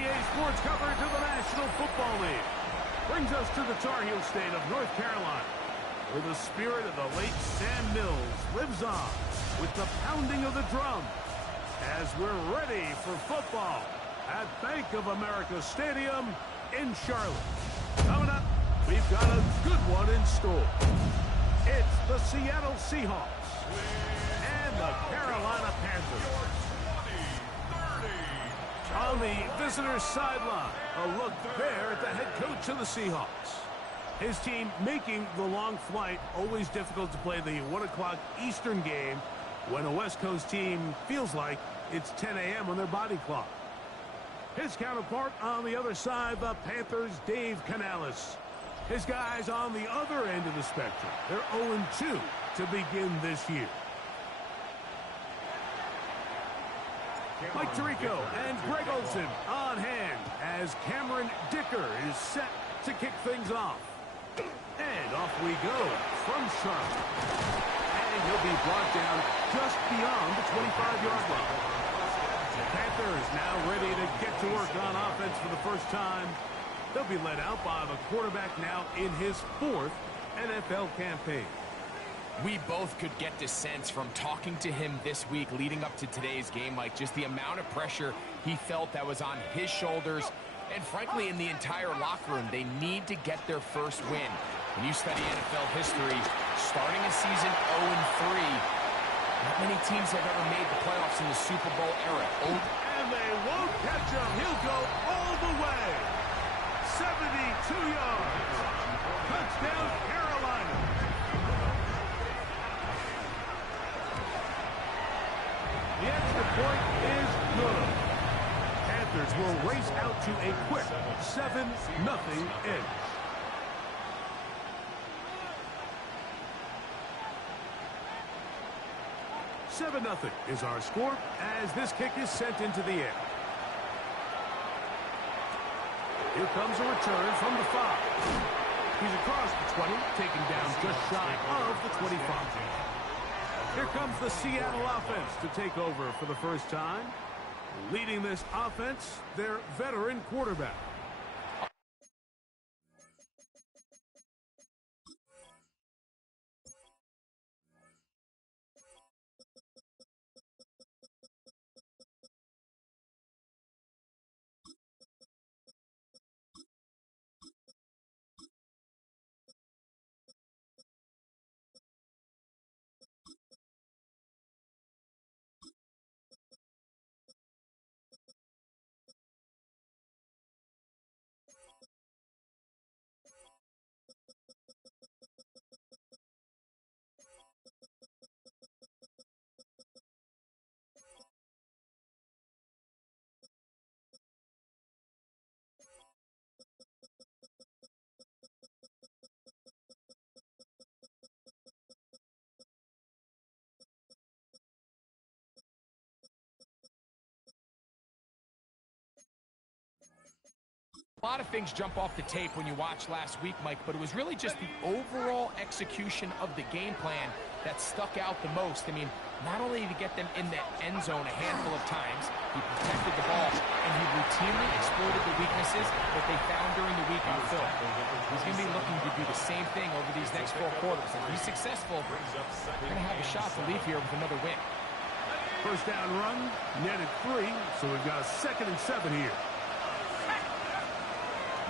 EA Sports coverage of the National Football League brings us to the Tar Heel state of North Carolina, where the spirit of the late Sam Mills lives on with the pounding of the drum as we're ready for football at Bank of America Stadium in Charlotte. Coming up, we've got a good one in store. It's the Seattle Seahawks and the Carolina Panthers. On the visitor's sideline, a look there at the head coach of the Seahawks. His team making the long flight, always difficult to play the 1 o'clock Eastern game when a West Coast team feels like it's 10 a.m. on their body clock. His counterpart on the other side, the Panthers' Dave Canales. His guys on the other end of the spectrum. They're 0-2 to begin this year. Mike Tirico and Greg Olsen on hand as Cameron Dicker is set to kick things off. And off we go from Charlotte. And he'll be brought down just beyond the 25-yard line. The Panthers now ready to get to work on offense for the first time. They'll be led out by the quarterback now in his 4th NFL campaign. We both could get the sense from talking to him this week leading up to today's game, like just the amount of pressure he felt that was on his shoulders. And frankly, in the entire locker room, they need to get their first win. When you study NFL history, starting a season 0-3, not many teams have ever made the playoffs in the Super Bowl era. And they won't catch him. He'll go all the way. 72 yards. Touchdown, Carolina. The extra point is good. Panthers will race out to a quick 7-0 edge. $7-0 is our score as this kick is sent into the air. Here comes a return from the 5. He's across the 20, taken down just shy of the 25. Here comes the Seattle offense to take over for the first time. Leading this offense, their veteran quarterback. A lot of things jump off the tape when you watch last week, Mike, but it was really just the overall execution of the game plan that stuck out the most. I mean, not only did he get them in the end zone a handful of times, he protected the ball, and he routinely exploited the weaknesses that they found during the week on film. He's going to be looking to do the same thing over these next 4 quarters. If he's successful, they're going to have a shot to leave here with another win. First down run, netted 3, so we've got a 2nd and 7 here.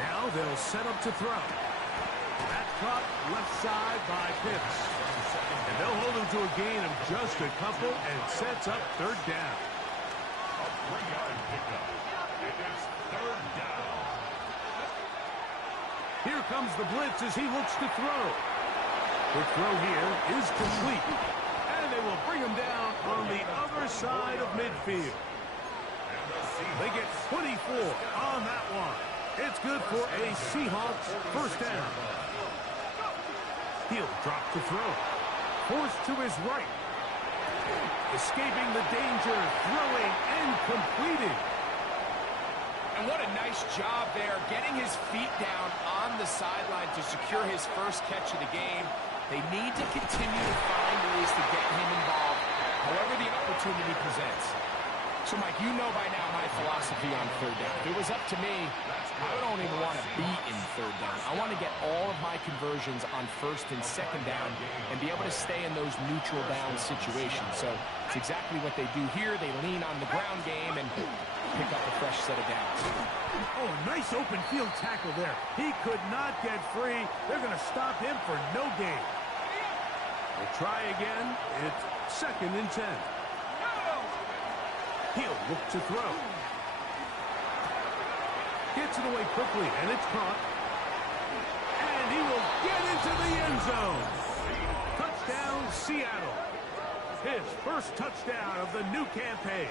Now they'll set up to throw. That's caught left side by Pitts. And they'll hold him to a gain of just a couple and sets up 3rd down. A 3-yard pickup. It is 3rd down. Here comes the blitz as he looks to throw. The throw here is complete. And they will bring him down on the other side of midfield. They get 24 on that one. It's good for a Seahawks first down. He'll drop to throw. Forced to his right. Escaping the danger, throwing and completing. And what a nice job there, getting his feet down on the sideline to secure his first catch of the game. They need to continue to find ways to get him involved, however the opportunity presents. So, Mike, you know by now my philosophy on third down. If it was up to me, I don't even want to be in third down. I want to get all of my conversions on first and second down and be able to stay in those neutral down situations. So it's exactly what they do here. They lean on the ground game and pick up a fresh set of downs. Oh, nice open field tackle there. He could not get free. They're going to stop him for no gain. We'll try again. It's 2nd and 10. He'll look to throw. Gets it away quickly, and it's caught. And he will get into the end zone. Touchdown, Seattle. His first touchdown of the new campaign.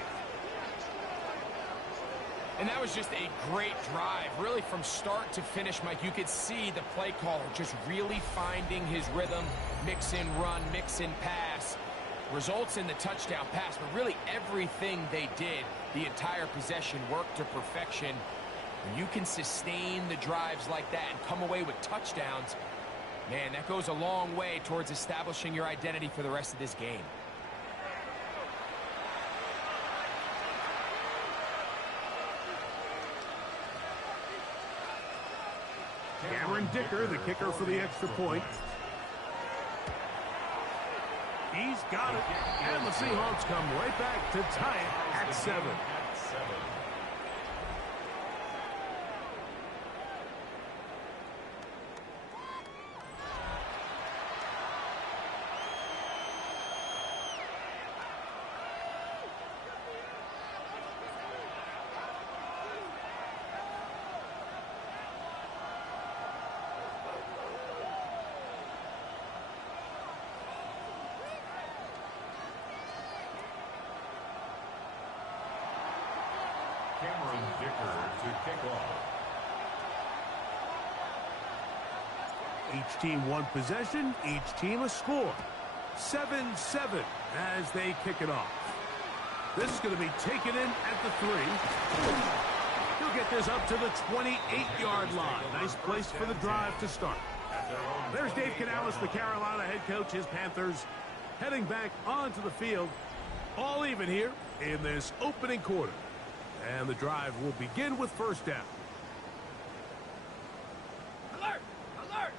And that was just a great drive. Really, from start to finish, Mike, you could see the play caller just really finding his rhythm. Mix in run, mix in pass. Results in the touchdown pass, but really everything they did, the entire possession, worked to perfection. When you can sustain the drives like that and come away with touchdowns, man, that goes a long way towards establishing your identity for the rest of this game. Cameron Dicker, the kicker for the extra point. He's got it, and the Seahawks come right back to tie it at 7. Cameron Dicker to kick off. Each team one possession, each team a score. 7-7 as they kick it off. This is going to be taken in at the 3. He'll get this up to the 28-yard line. Nice place for the drive to start. There's Dave Canales, the Carolina head coach, his Panthers, heading back onto the field. All even here in this opening quarter. And the drive will begin with first down. Alert! Alert!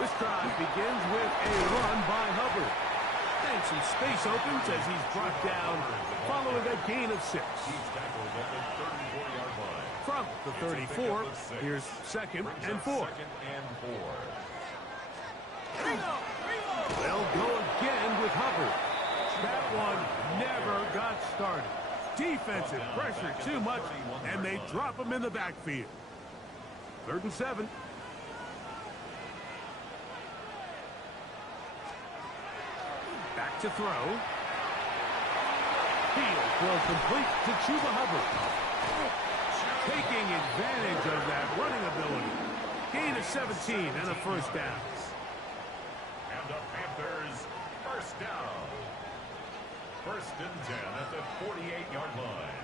This drive begins with a run by Hubbard. And some space opens as he's brought down following a gain of 6. He's tackled at the 34-yard line. From the 34, here's 2nd and 4. They'll go again with Hubbard. That one never got started. Defensive pressure too much, and they drop him in the backfield. 3rd and 7. Back to throw. He'll throw complete to Chuba Hubbard. Taking advantage of that running ability. Gain of 17 and a first down. And the Panthers first down. 1st and 10 at the 48-yard line.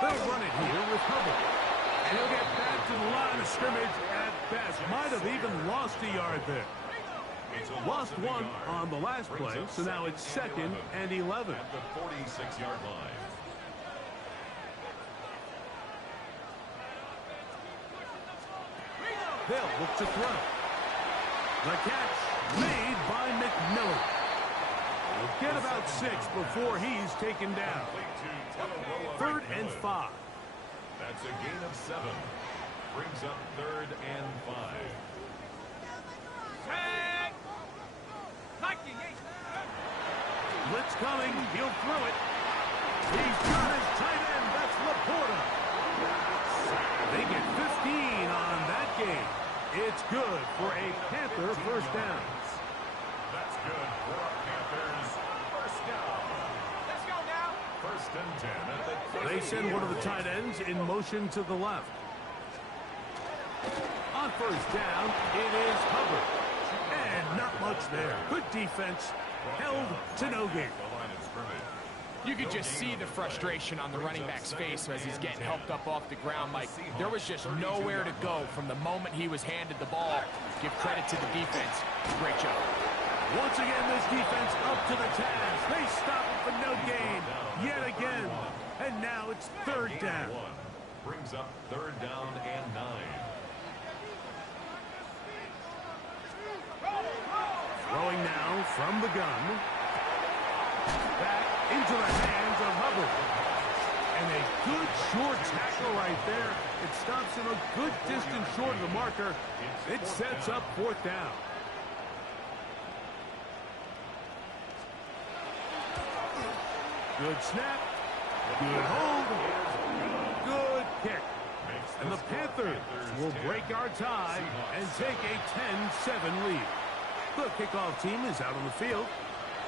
They'll run it here with Hubbard. And he'll get back to the line of scrimmage at best. Might have even lost a yard there. Lost one on the last play, so now it's 2nd and 11. At the 46-yard line. They'll look to throw. The catch made by McMillan. He'll get about 6 before he's taken down. 3rd and 5. That's a gain of 7. Brings up 3rd and 5. Blitz coming. He'll throw it. He's got his tight end. That's Laporta. They get 15 on that game. It's good for a Panther first down. First and 10 at the They send one of the tight ends in motion to the left. On first down, it is Hubbard. And not much there. Good defense. Held to no gain. You could just see the frustration on the running back's face as he's getting helped up off the ground, Mike. There was just nowhere to go from the moment he was handed the ball. Give credit to the defense. Great job. Once again, this defense up to the task. They stop it for no gain yet again. And now it's third down. Brings up third down and 9. Throwing now from the gun. Back into the hands of Hubbard. And a good short tackle right there. It stops him a good distance short of the marker. It sets up fourth down. Good snap. Good hold. Good kick. And the Panthers will break our tie and take a 10-7 lead. The kickoff team is out on the field.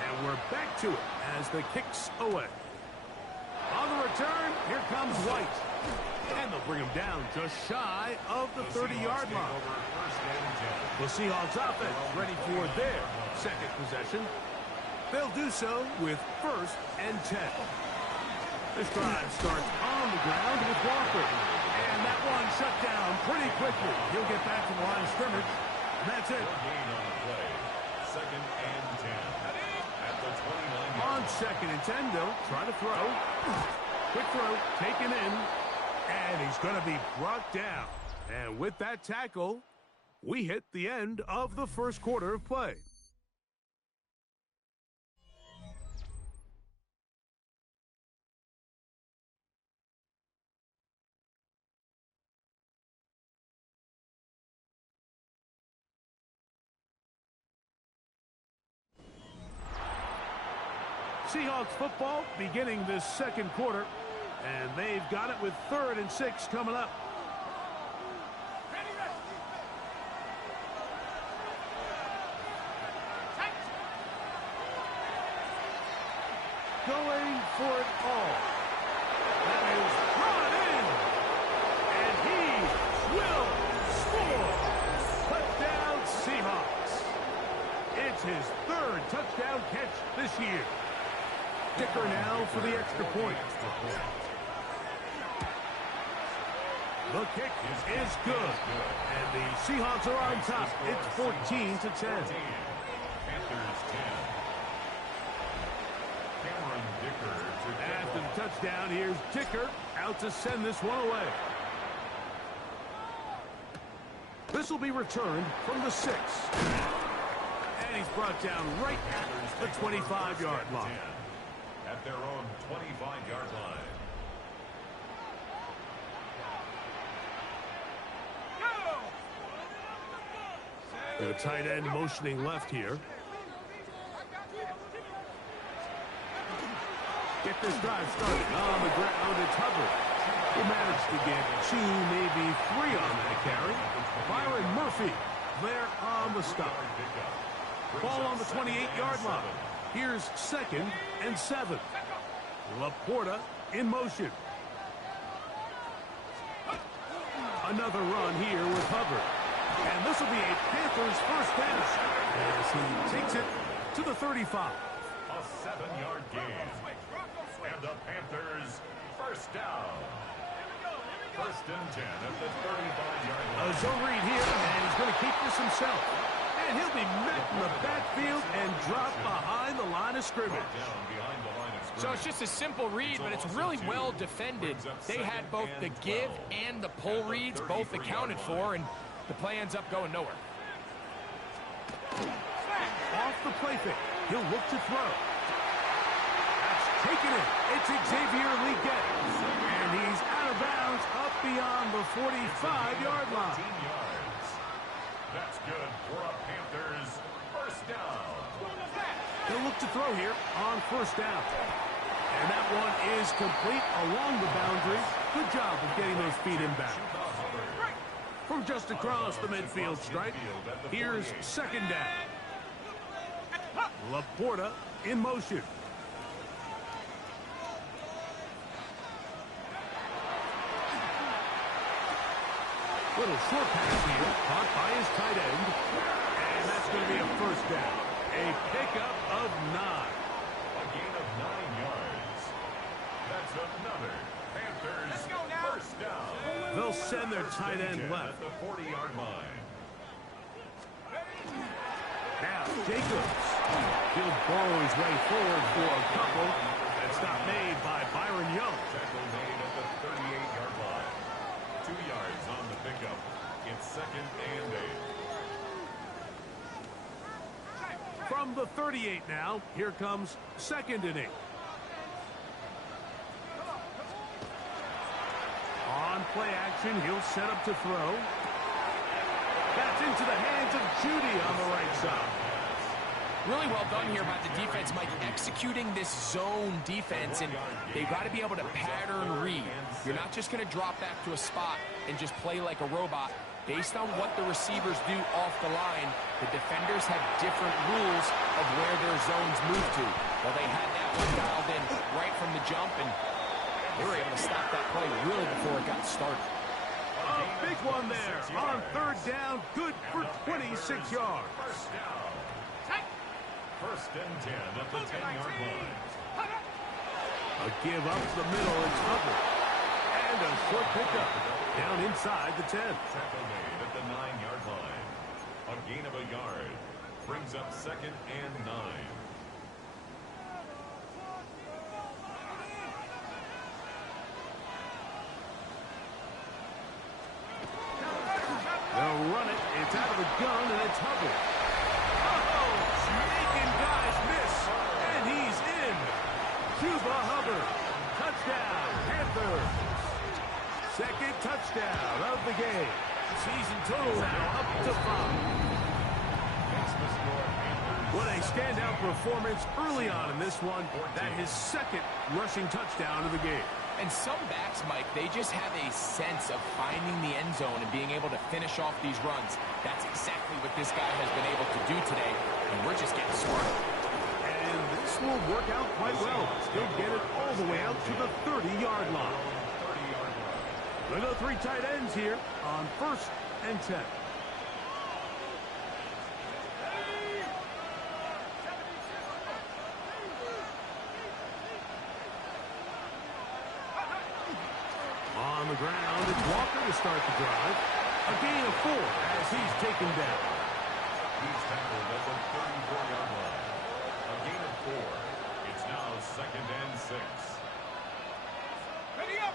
And we're back to it as the kick's away. On the return, here comes White. And they'll bring him down just shy of the 30-yard line. The Seahawks offense ready for their second possession. They'll do so with first and 10. This drive starts on the ground with Walker. And that one shut down pretty quickly. He'll get back to the line of scrimmage. And that's it. Second and 10. At the 29. On second and 10, they'll try to throw. Quick throw, taken in. And he's going to be brought down. And with that tackle, we hit the end of the first quarter of play. Seahawks football beginning this second quarter, and they've got it with 3rd and 6 coming up. Going for it all. That is brought in, and he will score. Touchdown Seahawks. It's his 3rd touchdown catch this year. Kicker now for the extra point. The kick is good. And the Seahawks are on top. It's 14-10. Panthers 10. Cameron Dicker to After the touchdown, here's Dicker out to send this one away. This will be returned from the 6. And he's brought down right at the 25-yard line. At their own 25-yard line. The tight end motioning left here. Get this drive started on the ground. It's Hubbard. He managed to get 2, maybe 3 on that carry. Byron Murphy there on the stop. Ball on the 28-yard line. Here's 2nd and 7. Laporta in motion. Another run here with Hubbard. And this will be a Panthers first down as he takes it to the 35. A 7-yard gain. And the Panthers first down. First and 10 at the 35-yard line. A zone read here, and he's going to keep this himself. And he'll be met in the backfield and dropped behind the line of scrimmage. So it's just a simple read, but it's really well defended. They had both the give and the pull reads both accounted for, and the play ends up going nowhere. Off the play fake. He'll look to throw. That's taken in. It's Xavier Leggett. And he's out of bounds up beyond the 45-yard line. That's good for a Panthers first down. He'll look to throw here on first down. And that one is complete along the boundary. Good job of getting those feet in back. From just across the midfield stripe, here's 2nd down. Laporta in motion. Little short pass here, caught by his tight end. And that's going to be a first down. A pickup of 9. A gain of 9 yards. That's another Panthers first down. They'll send their tight end left. At the 40-yard line. Now, Jacobs. He'll borrow his way forward for a couple. That's not made by Byron Young. Tackle made at the 38-yard line. 2 yards on the pickup. It's 2nd and 8. From the 38 now, here comes 2nd and 8. On play action, he'll set up to throw. That's into the hands of Judy on the right side. Really well done here by the defense, Mike, executing this zone defense, and they've got to be able to pattern read. You're not just going to drop back to a spot and just play like a robot. Based on what the receivers do off the line, the defenders have different rules of where their zones move to. Well, they had that one dialed in right from the jump, and they were able to stop that play really before it got started. A big one there on 3rd down, good for 26 yards. First down. 1st and 10 at the 10-yard line. A give up to the middle, it's Hubbard. And a short pickup down inside the 10. Tackle made at the 9-yard line. A gain of a yard. Brings up 2nd and 9. They'll run it. It's out of the gun, and it's Hubbard. Oh, making guys miss, and he's in. Cuba Hubbard. Touchdown, Panthers. 2nd touchdown of the game. Season total now up to 5. What a standout performance early on in this one. That his 2nd rushing touchdown of the game. And some backs, Mike, they just have a sense of finding the end zone and being able to finish off these runs. That's exactly what this guy has been able to do today, and we're just getting started. And this will work out quite well. Still get it all the way out to the 30-yard line. We'll go 3 tight ends here on 1st and 10. On the ground, it's Walker to start the drive. A gain of 4 as he's taken down. He's tackled at the 34-yard line. A gain of 4. It's now 2nd and 6. Ready up!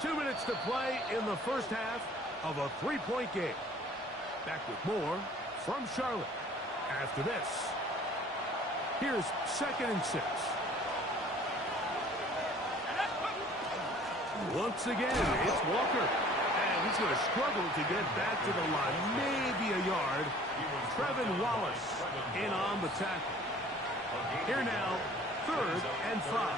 2 minutes to play in the first half of a 3-point game. Back with more from Charlotte after this. Here's 2nd and 6. Once again, it's Walker. And he's going to struggle to get back to the line. Maybe a yard. Trevin Wallace in on the tackle. Here now, 3rd and 5.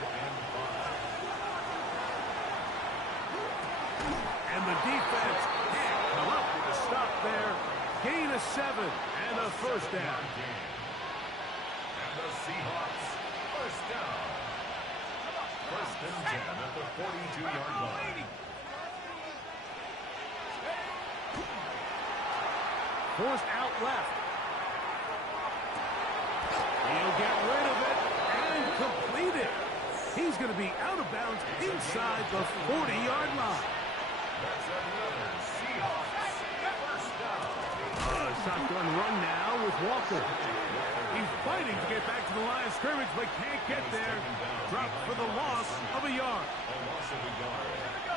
And the defense can't come up with a stop there. Gain of 7 and a first down. And the Seahawks first down. 1st and 10 at the 42-yard line. Forced out left. He'll get rid of it and complete it. He's going to be out of bounds inside the 40-yard line. That's another Seahawks first down. A shotgun run now with Walker. He's fighting to get back to the line of scrimmage, but can't get there. Dropped for the loss of a yard. A loss of a yard.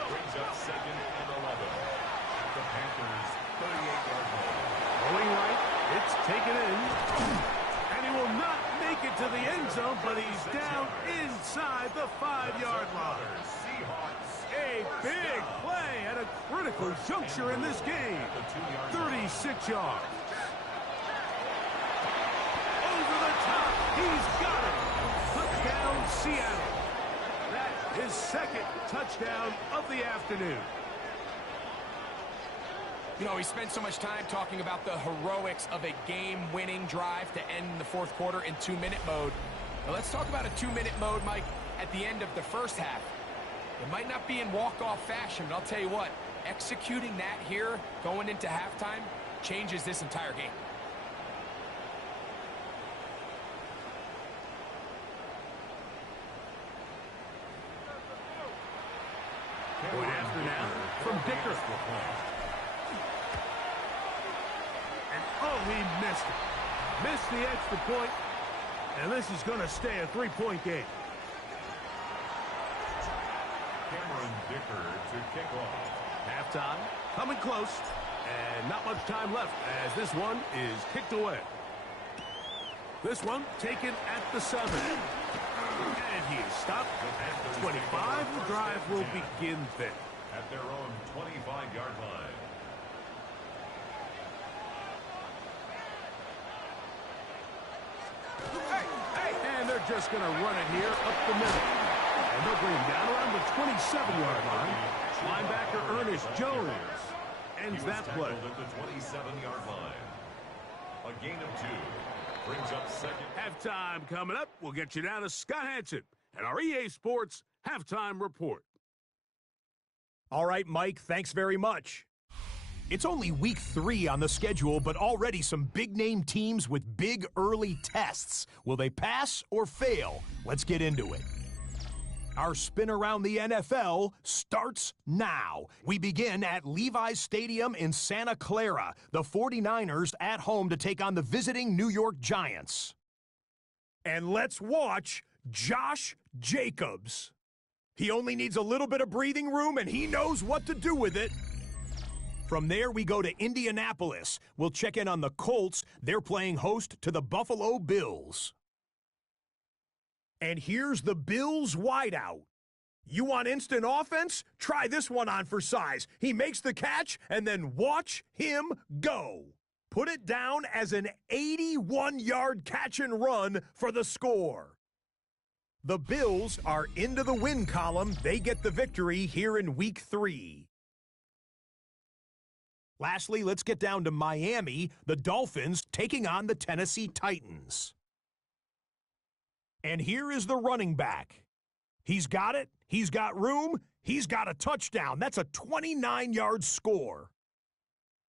Brings up 2nd and 11. At the Panthers' 38-yard line. Going right, it's taken in. And he will not make it to the end zone, but he's down inside the 5-yard line. Seahawks. A big play at a critical juncture in this game. 36 yards. Over the top, he's got it. Touchdown, Seattle. That is 2nd touchdown of the afternoon. You know, we spent so much time talking about the heroics of a game-winning drive to end the 4th quarter in 2-minute mode. Now let's talk about a 2-minute mode, Mike, at the end of the first half. It might not be in walk-off fashion, but I'll tell you what, executing that here, going into halftime, changes this entire game. Point after now from Dicker. And oh, he missed it. Missed the extra point. And this is going to stay a three-point game. Cameron Dicker to kick off. Halftime, coming close, and not much time left as this one is kicked away. This one taken at the 7. And he is stopped at 25. The drive will begin there. At their own 25-yard line. And they're just going to run it here up the middle. And they'll bring him down around the 27-yard line. Linebacker Ernest Jones ends that play. At the 27-yard line. A gain of 2 brings up second. Halftime coming up. We'll get you down to Scott Hansen and our EA Sports Halftime Report. All right, Mike, thanks very much. It's only week 3 on the schedule, but already some big-name teams with big early tests. Will they pass or fail? Let's get into it. Our spin around the NFL starts now. We begin at Levi's Stadium in Santa Clara. The 49ers at home to take on the visiting New York Giants. And let's watch Josh Jacobs. He only needs a little bit of breathing room, and he knows what to do with it. From there, we go to Indianapolis. We'll check in on the Colts. They're playing host to the Buffalo Bills. And here's the Bills wideout. You want instant offense? Try this one on for size. He makes the catch, and then watch him go. Put it down as an 81-yard catch and run for the score. The Bills are into the win column. They get the victory here in week 3. Lastly, let's get down to Miami, the Dolphins taking on the Tennessee Titans. And here is the running back. He's got it, he's got room, he's got a touchdown. That's a 29-yard score.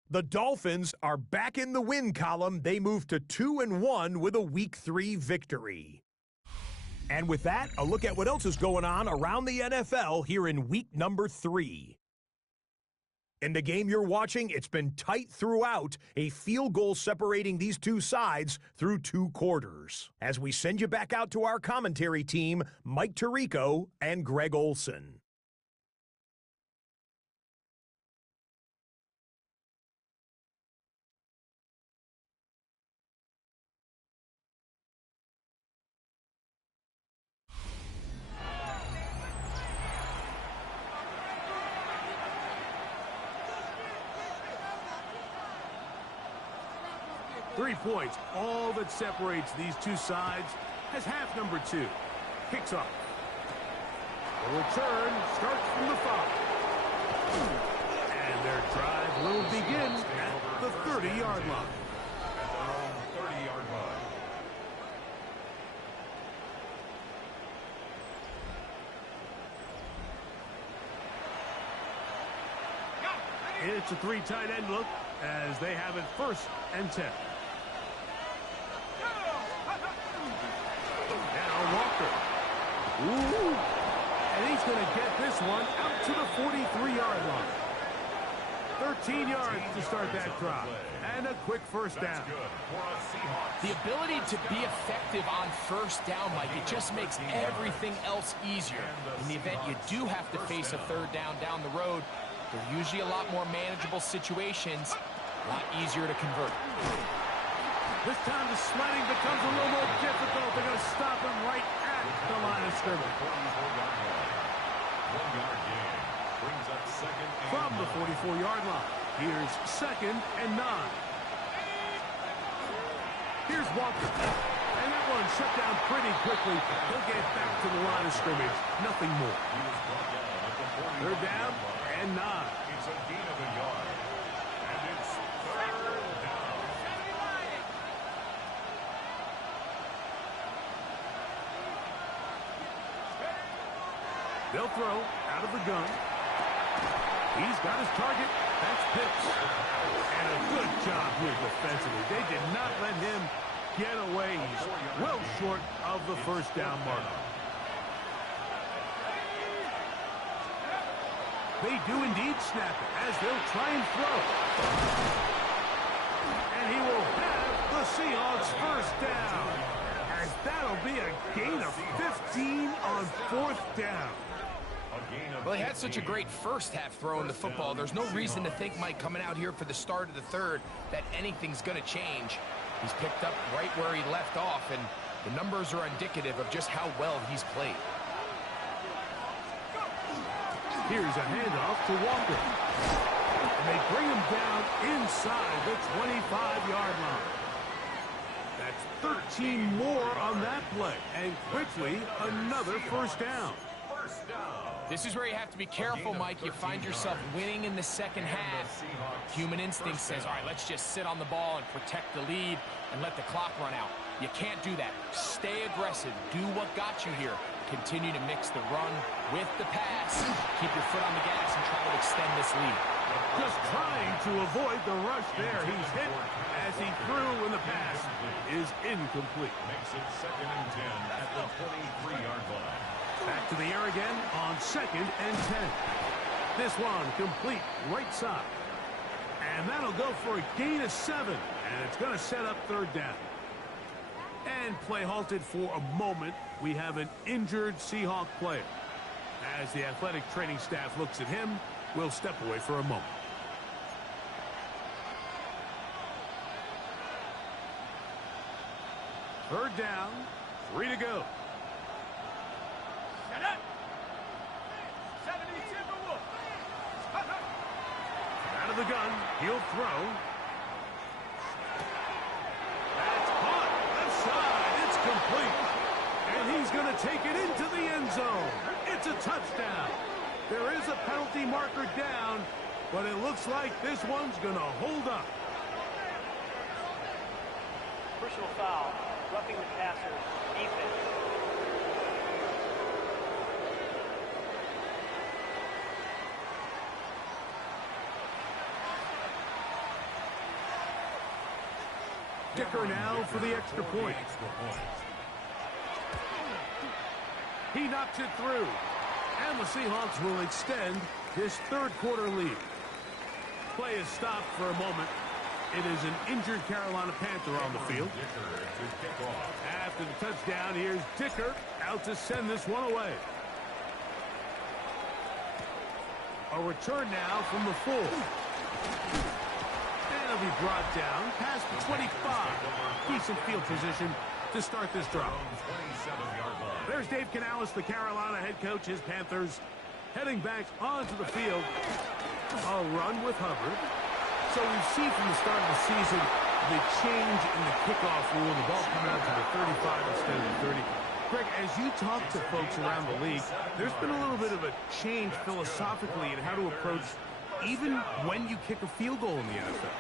The Dolphins are back in the win column. They move to 2-1 with a week 3 victory. And with that, a look at what else is going on around the NFL here in week number 3. In the game you're watching, it's been tight throughout, a field goal separating these two sides through 2 quarters. As we send you back out to our commentary team, Mike Tirico and Greg Olson. Three points, all that separates these two sides, as half number 2 kicks off. The return starts from the 5. And their drive will begin at the 30-yard line. At their own 30-yard line. It's a 3 tight end look as they have it 1st and 10. Now Walker. Ooh. And he's going to get this one out to the 43-yard line. 13 yards to start that drive. And a quick first down. The ability to be effective on first down, Mike, it just makes everything else easier. In the event you do have to face a 3rd down down the road, they're usually a lot more manageable situations, a lot easier to convert. This time the sledding becomes a little more difficult. They're going to stop him right at the line of scrimmage. 1-yard gain brings up second and From the 44-yard line, here's 2nd and 9. Here's Walker. And that one shut down pretty quickly. He'll get back to the line of scrimmage. Nothing more. he was brought down at the 40-yard 3rd down line. and 9. It's a gain of a yard. And it's 3rd down. They'll throw out of the gun. He's got his target. That's Pitts. And a good job here defensively. They did not let him get away. He's well short of the first down marker. They do indeed snap it as they'll try and throw. And he will have the Seahawks first down. As that'll be a gain of 15 on fourth down. Well, he had such a great first half throwing the football. There's no reason to think, Mike, coming out here for the start of the third, that anything's going to change. He's picked up right where he left off, and the numbers are indicative of just how well he's played. Here's a handoff to Walker. And they bring him down inside the 25-yard line. That's 13 more on that play. And quickly, another first down. This is where you have to be careful, Mike. You find yourself winning in the second half. Human instinct says, all right, let's just sit on the ball and protect the lead and let the clock run out. You can't do that. Stay aggressive. Do what got you here. Continue to mix the run with the pass. Keep your foot on the gas and try to extend this lead. Just trying to avoid the rush there. He's hit as he threw, and the pass is incomplete. Makes it 2nd and 10 at the 23-yard line. Back to the air again on 2nd and 10. This one complete right side. And that'll go for a gain of 7. And it's going to set up third down. And play halted for a moment. We have an injured Seahawk player. As the athletic training staff looks at him, we'll step away for a moment. Third down, 3 to go. Out of the gun, he'll throw. That's caught, left side, it's complete. And he's going to take it into the end zone. It's a touchdown. There is a penalty marker down, but it looks like this one's going to hold up. Personal foul, roughing the passer, defense. Dicker now for the extra point. He knocks it through. And the Seahawks will extend this third quarter lead. Play is stopped for a moment. It is an injured Carolina Panther on the field. After the touchdown, here's Dicker out to send this one away. A return now from the full. And he'll be brought down past the 25. Decent field position to start this drive. There's Dave Canales, the Carolina head coach. His Panthers heading back onto the field. A run with Hubbard. So we've seen from the start of the season the change in the kickoff rule. The ball coming out to the 35 instead of the 30. Greg, as you talk to folks around the league, there's been a little bit of a change philosophically in how to approach even when you kick a field goal in the NFL.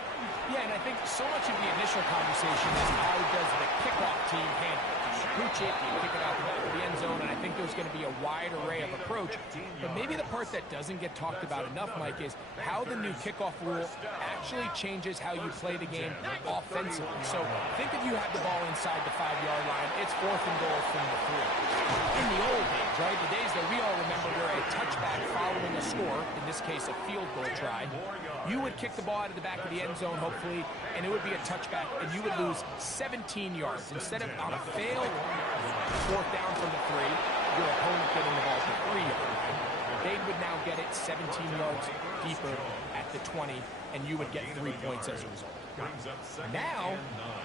Yeah, and I think so much of the initial conversation is how does the kickoff team handle it? Do you pooch it? Do you kick it out the back of the end zone? And I think there's going to be a wide array of approach. But maybe the part that doesn't get talked about enough, Mike, is how the new kickoff rule actually changes how you play the game offensively. So think if you have the ball inside the 5-yard line, it's 4th and goal from the 3. In the old days, right, the days that we all remember where a touchback following a score, in this case a field goal try, you would kick the ball out of the back of the end zone, hopefully, and it would be a touchback, and you would lose 17 yards. Instead of on a failed 4th down from the 3, your opponent getting the ball to the 3-yard line. They would now get it 17 yards deeper at the 20, and you would get 3 points as a result. Now,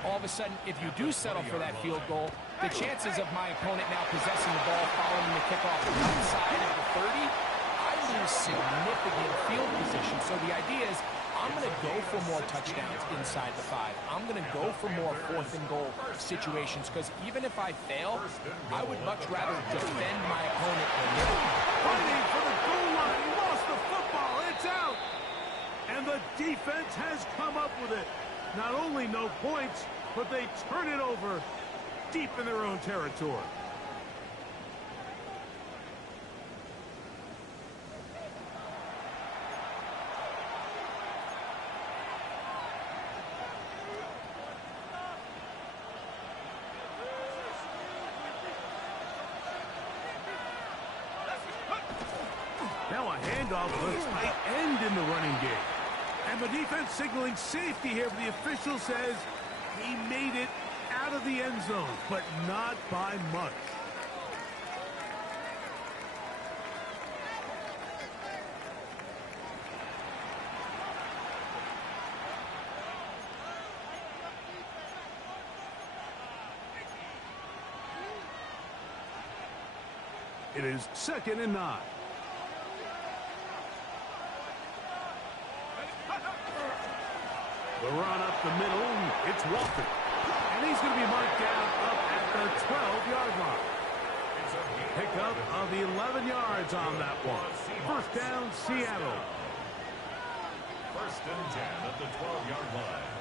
all of a sudden, if you do settle for that field goal, the chances of my opponent now possessing the ball following the kickoff outside of the 30, I lose significant field position. So the idea is I'm going to go for more touchdowns inside the 5. I'm going to go for more 4th and goal situations because even if I fail, I would much rather defend my opponent than me. Fighting for the goal line. He lost the football. It's out. And the defense has come up with it. Not only no points, but they turn it over deep in their own territory. Now a handoff to the tight end in the running game. And the defense signaling safety here, but the official says he made it out of the end zone, but not by much. It is 2nd and 9. The run up the middle, it's Walker. And he's going to be marked down up at the 12-yard line. Pickup of 11 yards on that one. First down, Seattle. 1st and 10 at the 12-yard line.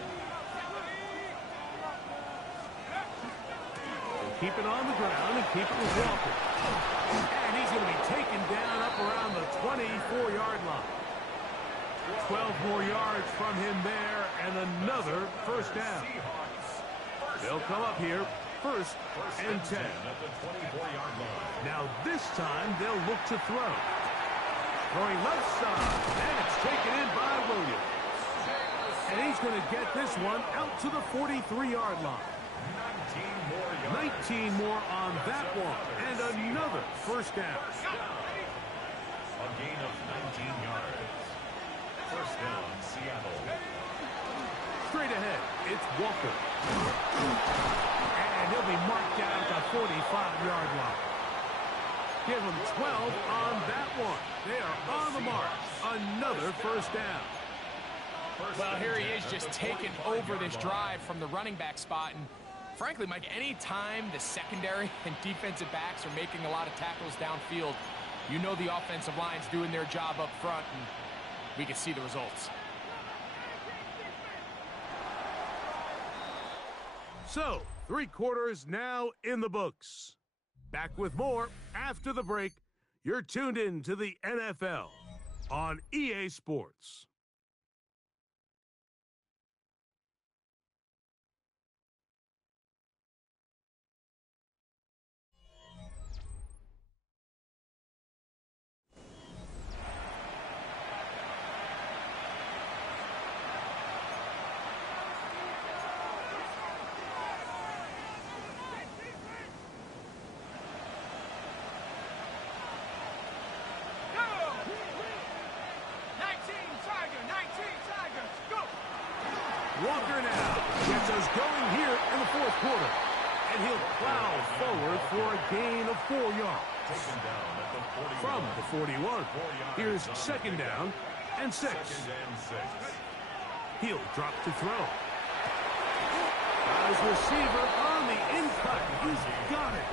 Keep it on the ground and keep it with Walker. And he's going to be taken down up around the 24-yard line. 12 more yards from him there and another first down. They'll come up here, 1st and 10. At the 24-yard line. Now this time they'll look to throw. Throwing left side, and it's taken in by Williams. And he's going to get this one out to the 43-yard line. 19 more on that one, and another first down. A gain of 19 yards. First down, Seattle. Straight ahead, it's Walker. And he'll be marked down at the 45-yard line. Give him 12 on that one. They are on the mark. Another first down. Well, here he is just taking over this drive from the running back spot. And frankly, Mike, any time the secondary and defensive backs are making a lot of tackles downfield, you know the offensive line's doing their job up front, and we can see the results. So, 3 quarters now in the books. Back with more after the break. You're tuned in to the NFL on EA Sports. Walker now gets us going here in the 4th quarter. And he'll plow forward for a gain of 4 yards. Taken down at the 41. From the 41. Here's 2nd down and 6. 2nd and 6. He'll drop to throw. His receiver on the in-cut. He's got it.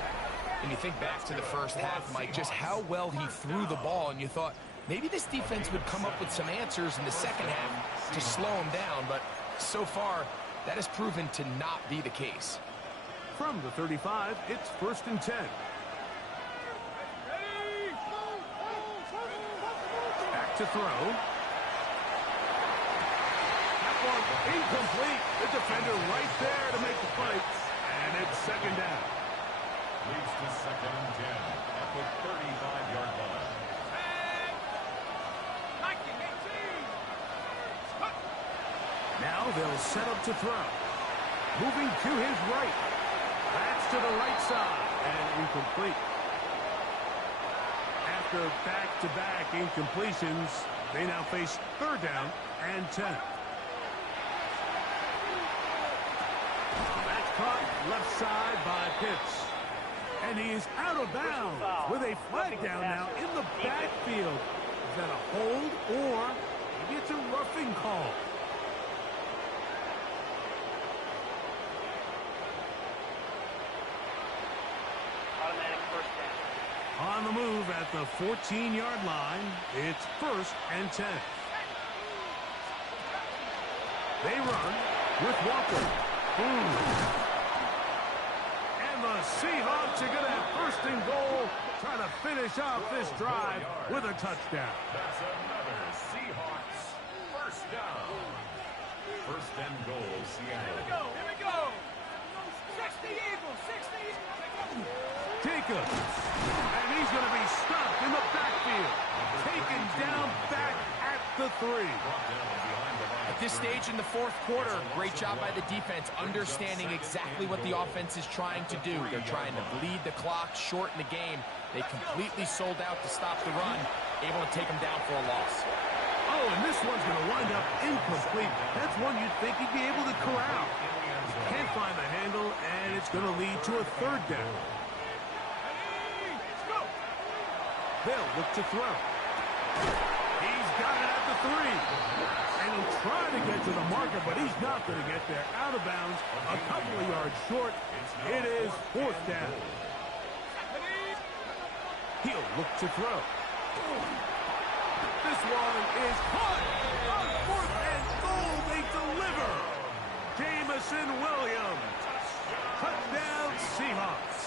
And you think back to the first half, Mike, just how well he threw the ball, and you thought maybe this defense would come up with some answers in the second half to slow him down, but so far, that has proven to not be the case. From the 35, it's 1st and 10. Back to throw. That one incomplete. The defender right there to make the fight. And it's 2nd down. Leads to 2nd and 10 at the 35-yard line. Now they'll set up to throw. Moving to his right. That's to the right side. And incomplete. After back-to-back incompletions, they now face 3rd down and 10. That's caught left side by Pitts. And he is out of bounds with a flag down now in the backfield. Is that a hold or maybe it's a roughing call? On the move at the 14-yard line, it's 1st and 10. They run with Walker. And the Seahawks are going to have 1st and goal, trying to finish off this drive with a touchdown. That's another Seahawks 1st down. 1st and goal, Seattle. Here we go. 60 Eagles, 60 Eagles. Jacobs. And he's going to be stopped in the backfield. Taken stage in the fourth quarter. Great job by the defense, understanding exactly what the offense is trying to do. They're trying to bleed the clock, shorten the game. They completely sold out to stop the run, able to take them down for a loss. Oh, and this one's going to wind up incomplete. That's one you'd think he'd be able to corral. He can't find the handle, and it's going to lead to a third down. They'll look to throw. He's got it at the 3. And he'll try to get to the marker, but he's not going to get there. Out of bounds, a couple of yards short. It is fourth down. He'll look to throw. This one is caught. On fourth and goal, they deliver. Jamison Williams. Touchdown Seahawks.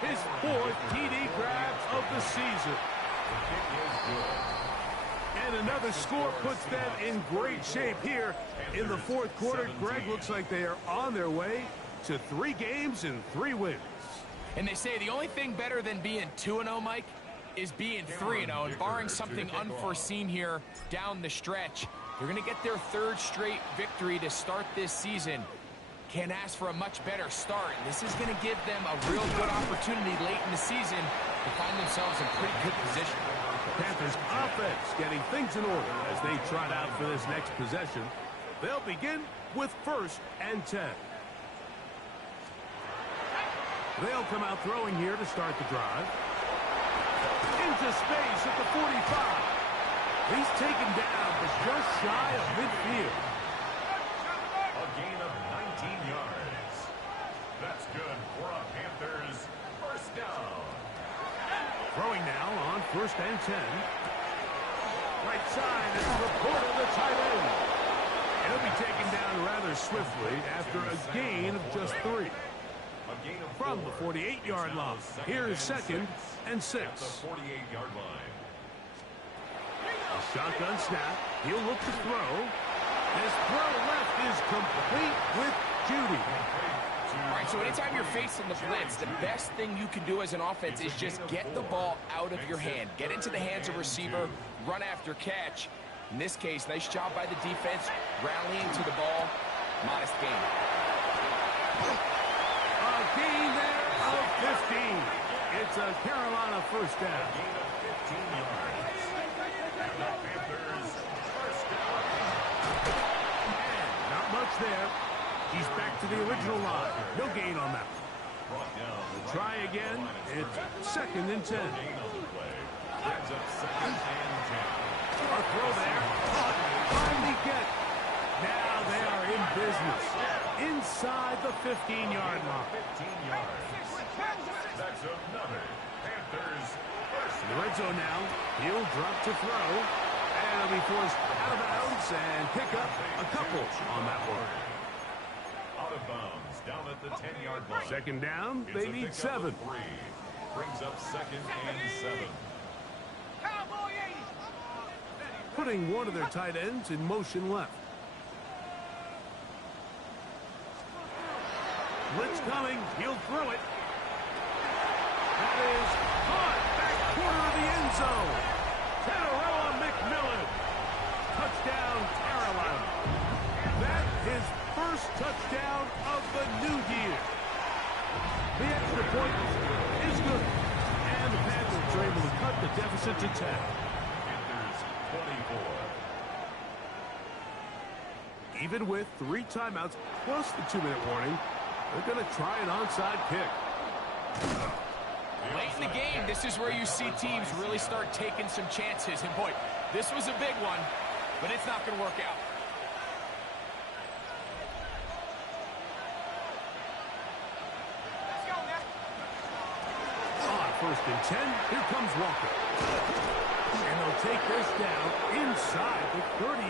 His fourth TD grabs of the season. And another score puts them in great shape here in the fourth quarter. Greg, looks like they are on their way to 3 games and 3 wins. And they say the only thing better than being 2-0, Mike, is being 3-0. And barring something unforeseen here down the stretch, they're going to get their 3rd straight victory to start this season. Can't ask for a much better start. This is going to give them a real good opportunity late in the season to find themselves in pretty good position. Panthers offense getting things in order as they trot out for this next possession. They'll begin with 1st and 10. They'll come out throwing here to start the drive. Into space at the 45. He's taken down, but just shy of midfield. A gain of 19 yards. That's good for a Panthers first down. Throwing now on 1st and 10. Right side is the report of the tight end. He'll be taken down rather swiftly after a gain of just 3. From the 48-yard line. Here's 2nd and 6. At the 48-yard line. A shotgun snap. He'll look to throw. His throw left is complete with Judy. All right, so anytime you're facing the blitz, the best thing you can do as an offense is just get the ball out of your hand. Get into the hands of receiver, run after catch. In this case, nice job by the defense, rallying to the ball. Modest gain. A gain there of 15. It's a Carolina first down. Gain of 15 yards. And the Panthers first down. And not much there. He's back to the original line. No gain on that. Brought down. Try again. It's 2nd and 10. Gain on the play. Brings up 2nd and 10. A throw there. Caught. Finally get. Now they are in business. Inside the 15-yard line. 15 yards. That's another Panthers first. In the red zone now. He'll drop to throw. And he'll be forced out of bounds and pick up a couple on that one. Out of bounds, down at the 10-yard line. 2nd down, It's they a need pickup 7. of 3. Brings up 2nd and 7. Cowboy 80. Putting one of their tight ends in motion left. Blitz coming, he'll throw it. That is caught, back corner of the end zone. Tataroa McMillan. Touchdown, Carolina. That is first touchdown of the new year. The extra point is good. And the Panthers are able to cut the deficit to 10. Panthers 24. Even with 3 timeouts plus the 2-minute warning, they're going to try an onside kick. Late in the game, this is where you see teams really start taking some chances. And boy, this was a big one, but it's not going to work out. On 1st and 10, here comes Walker. And they'll take this down inside the 35.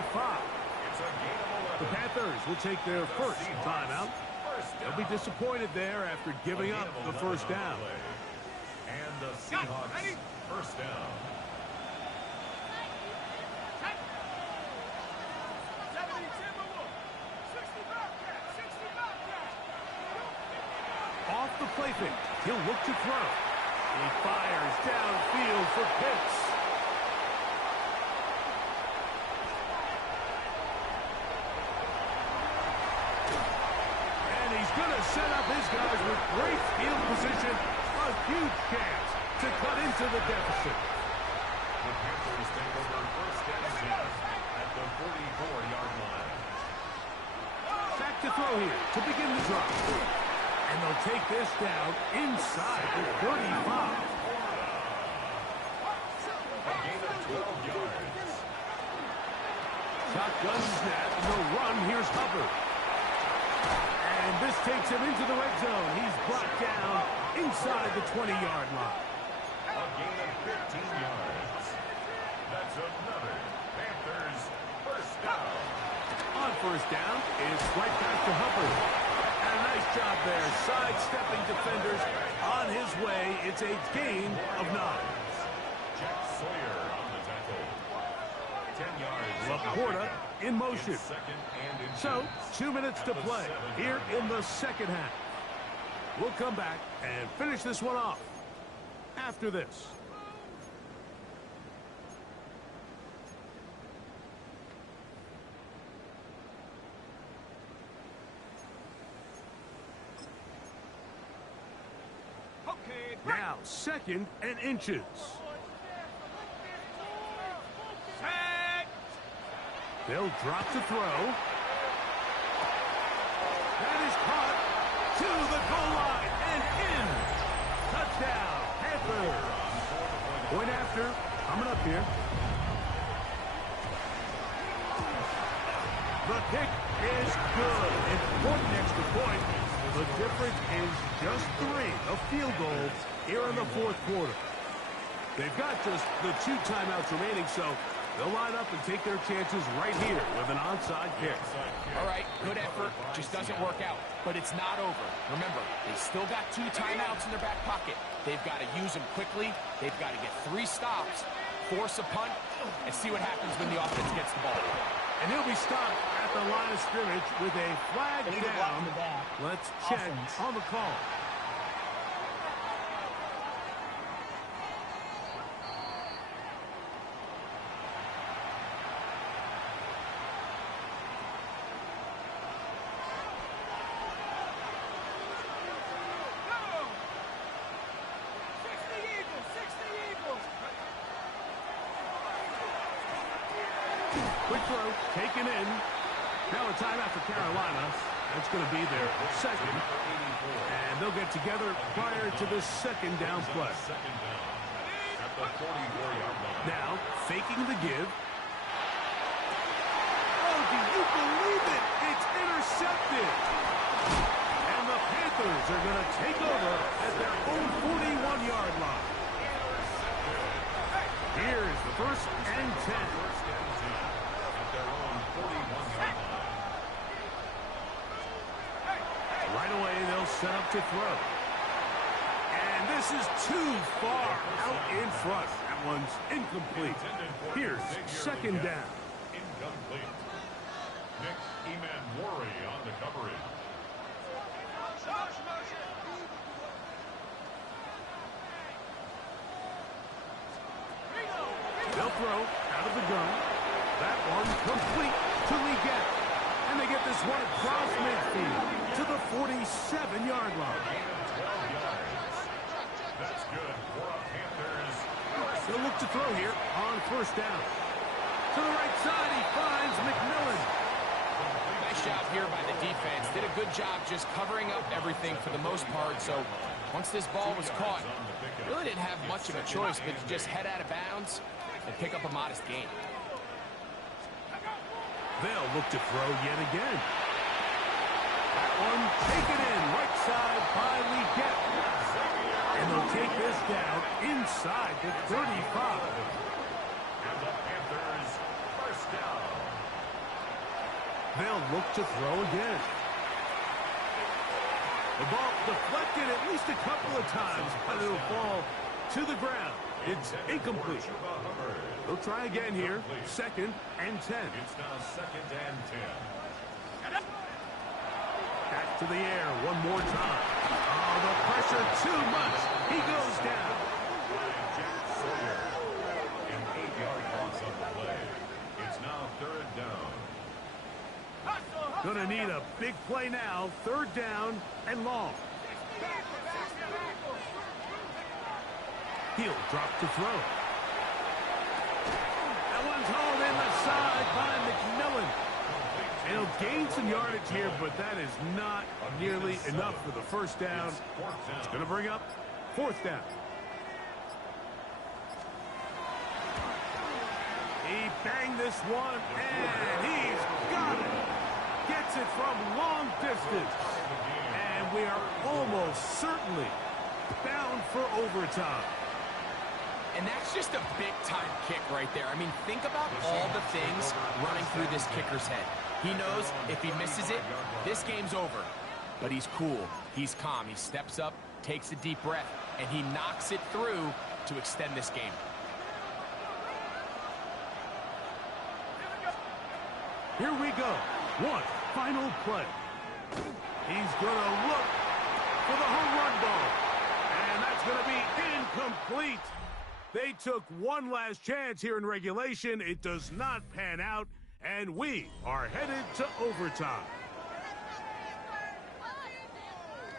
It's a gain of 11. The Panthers will take their first timeout. They'll be disappointed there after giving up the first down. And the Seahawks first down. Off the play fake, he'll look to throw. He fires downfield for Pitts. These guys with great field position, a huge chance to cut into the deficit. The Panthers take over first and 10 at the 44-yard line. Back to throw here to begin the drive. And they'll take this down inside the 35. A gain of 12 yards. Shotgun snap, no run. Here's Hubbard. And this takes him into the red zone. He's brought down inside the 20-yard line. A gain of 15 yards. That's another Panthers first down. On first down, it's right back to Hubbard. And a nice job there, sidestepping defenders on his way. It's a gain of 9. Jack Sawyer on the tackle. 10 yards. Laporta in motion. Second and inches. So, 2 minutes to play here in the second half. We'll come back and finish this one off after this. Now, second and inches. They'll drop to throw. That is caught to the goal line and in. Touchdown, Panthers. Point after, coming up here. The kick is good. Important extra point. The difference is just 3, a field goal here in the fourth quarter. They've got just the 2 timeouts remaining, so they'll line up and take their chances right here with an onside kick. All right, good effort. Just doesn't work out. But it's not over. Remember, they still got 2 timeouts in their back pocket. They've got to use them quickly. They've got to get 3 stops, force a punt, and see what happens when the offense gets the ball. And he'll be stopped at the line of scrimmage with a flag down. Let's check on the call. Quick throw, taken in. Now a timeout for Carolina. That's going to be their second. And they'll get together prior to the second down play. Second down at the 44-yard line. Now, faking the give. Oh, do you believe it? It's intercepted. And the Panthers are going to take over at their own 41-yard line. Here's the first and 10. First and 10 at their own 41-yard line. Right away, they'll set up to throw. And this is too far out in front. That one's incomplete. Here's second down. Incomplete. Nick Emanwari on the coverage. They'll throw out of the gun. That one complete to Leggett. And they get this one across midfield to the 47-yard line. 12 yards. That's good for a Panthers. They'll look to throw here on first down. To the right side, he finds McMillan. Nice job here by the defense. Did a good job just covering up everything for the most part. So once this ball was caught, really didn't have much of a choice but to just head out of bounds and pick up a modest gain. They'll look to throw yet again. That one taken in right side by Leggett. And they'll take this down inside the 35. And the Panthers first down. They'll look to throw again. The ball deflected at least a couple of times, but it'll fall to the ground. It's incomplete. They'll try again here. Second and 10. It's now second and 10. Back to the air one more time. Oh, the pressure too much. He goes down. Jack Sawyer. An 8-yard loss on the play. It's now third down. Gonna need a big play now. 3rd down and long. He'll drop to throw. That one's hauled in the side by McMillan. And he'll gain some yardage here, but that is not nearly enough for the 1st down. It's going to bring up 4th down. He banged this one, and he's got it. Gets it from long distance. And we are almost certainly bound for overtime. And that's just a big-time kick right there. I mean, think about all the things running through this kicker's head. He knows if he misses it, this game's over. But he's cool. He's calm. He steps up, takes a deep breath, and he knocks it through to extend this game. Here we go. One final play. He's going to look for the home run ball. And that's going to be incomplete. They took one last chance here in regulation. It does not pan out, and we are headed to overtime.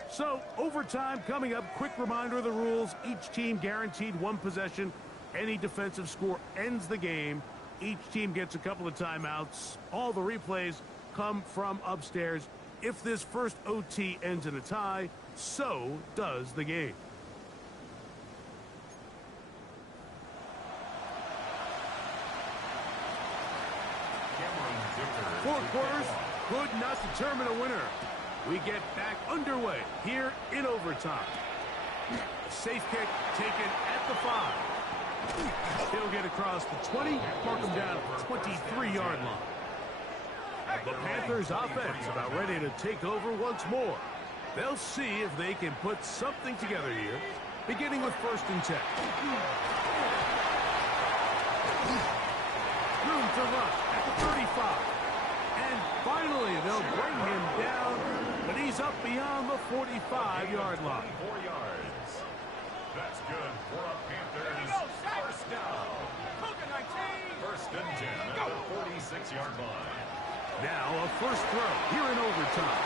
So, overtime coming up. Quick reminder of the rules. Each team guaranteed 1 possession. Any defensive score ends the game. Each team gets a couple of timeouts. All the replays come from upstairs. If this first OT ends in a tie, so does the game. Four quarters could not determine a winner. We get back underway here in overtime. A safe kick taken at the 5. He'll get across the 20, mark him down at the 23-yard line. The Panthers offense about ready to take over once more. They'll see if they can put something together here, beginning with 1st and 10. Room to run at the 35. And finally, they'll bring him down, but he's up beyond the 45-yard line. 4 yards. That's good for a Panthers 1st down. 1st and 10 at the 46-yard line. Now a 1st throw here in overtime.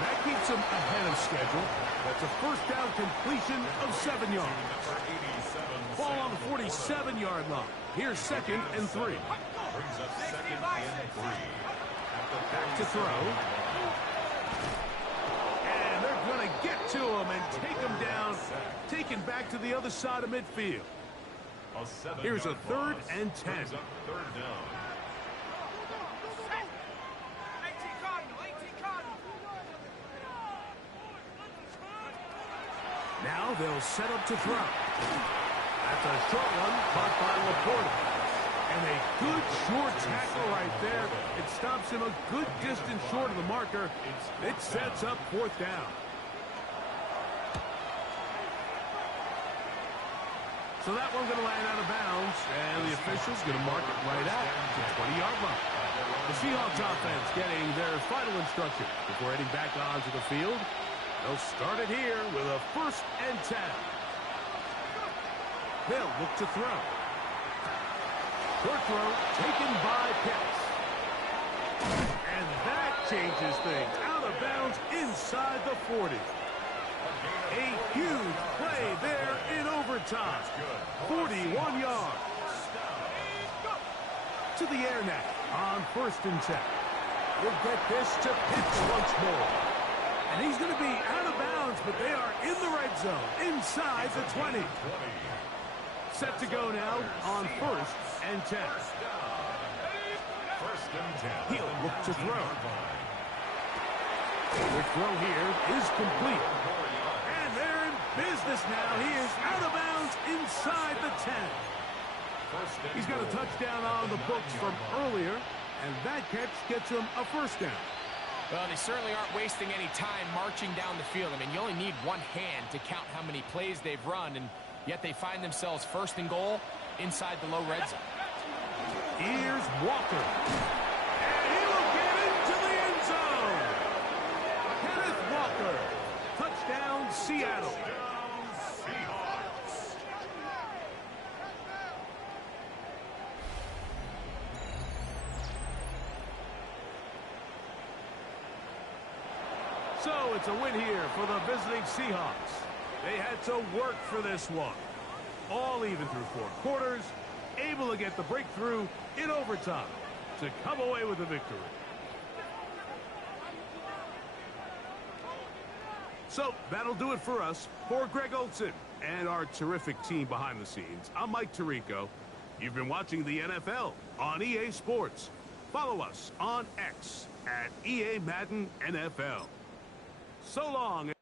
That keeps him ahead of schedule. That's a 1st down completion of 7 yards. Ball on the 47-yard line. Here's 2nd and 3. Brings up 2nd and 3. Back to throw. And they're going to get to him and take him down. Taken back to the other side of midfield. Here's a 3rd and 10. 3rd down. Now they'll set up to throw. That's a short one, caught by Laporta. And a good short tackle right there. It stops him a good distance short of the marker. It sets up 4th down. So that one's going to land out of bounds, and the official's going to mark it right at the 20-yard line. The Seahawks offense getting their final instruction before heading back onto the field. They'll start it here with a 1st and 10. They'll look to throw. Short throw taken by Pitts. And that changes things. Out of bounds inside the 40. A huge play there in overtime. 41 yards. To the air now on 1st and 10. We'll get this to Pitts once more. And he's going to be out of bounds, but they are in the red zone, inside the 20. Set to go now on 1st and 10. 1st and 10. He'll look to throw. The throw here is complete. And they're in business now. He is out of bounds inside the 10. He's got a touchdown on the books from earlier, and that catch gets him a 1st down. Well, they certainly aren't wasting any time marching down the field. I mean, you only need one hand to count how many plays they've run, and yet they find themselves 1st and goal inside the low red zone. Here's Walker. And he will get into the end zone. Kenneth Walker. Touchdown, Seattle. So it's a win here for the visiting Seahawks. They had to work for this one. All even through 4 quarters, able to get the breakthrough in overtime to come away with a victory. So that'll do it for us. For Greg Olson and our terrific team behind the scenes, I'm Mike Tirico. You've been watching the NFL on EA Sports. Follow us on X at EA Madden NFL. So long.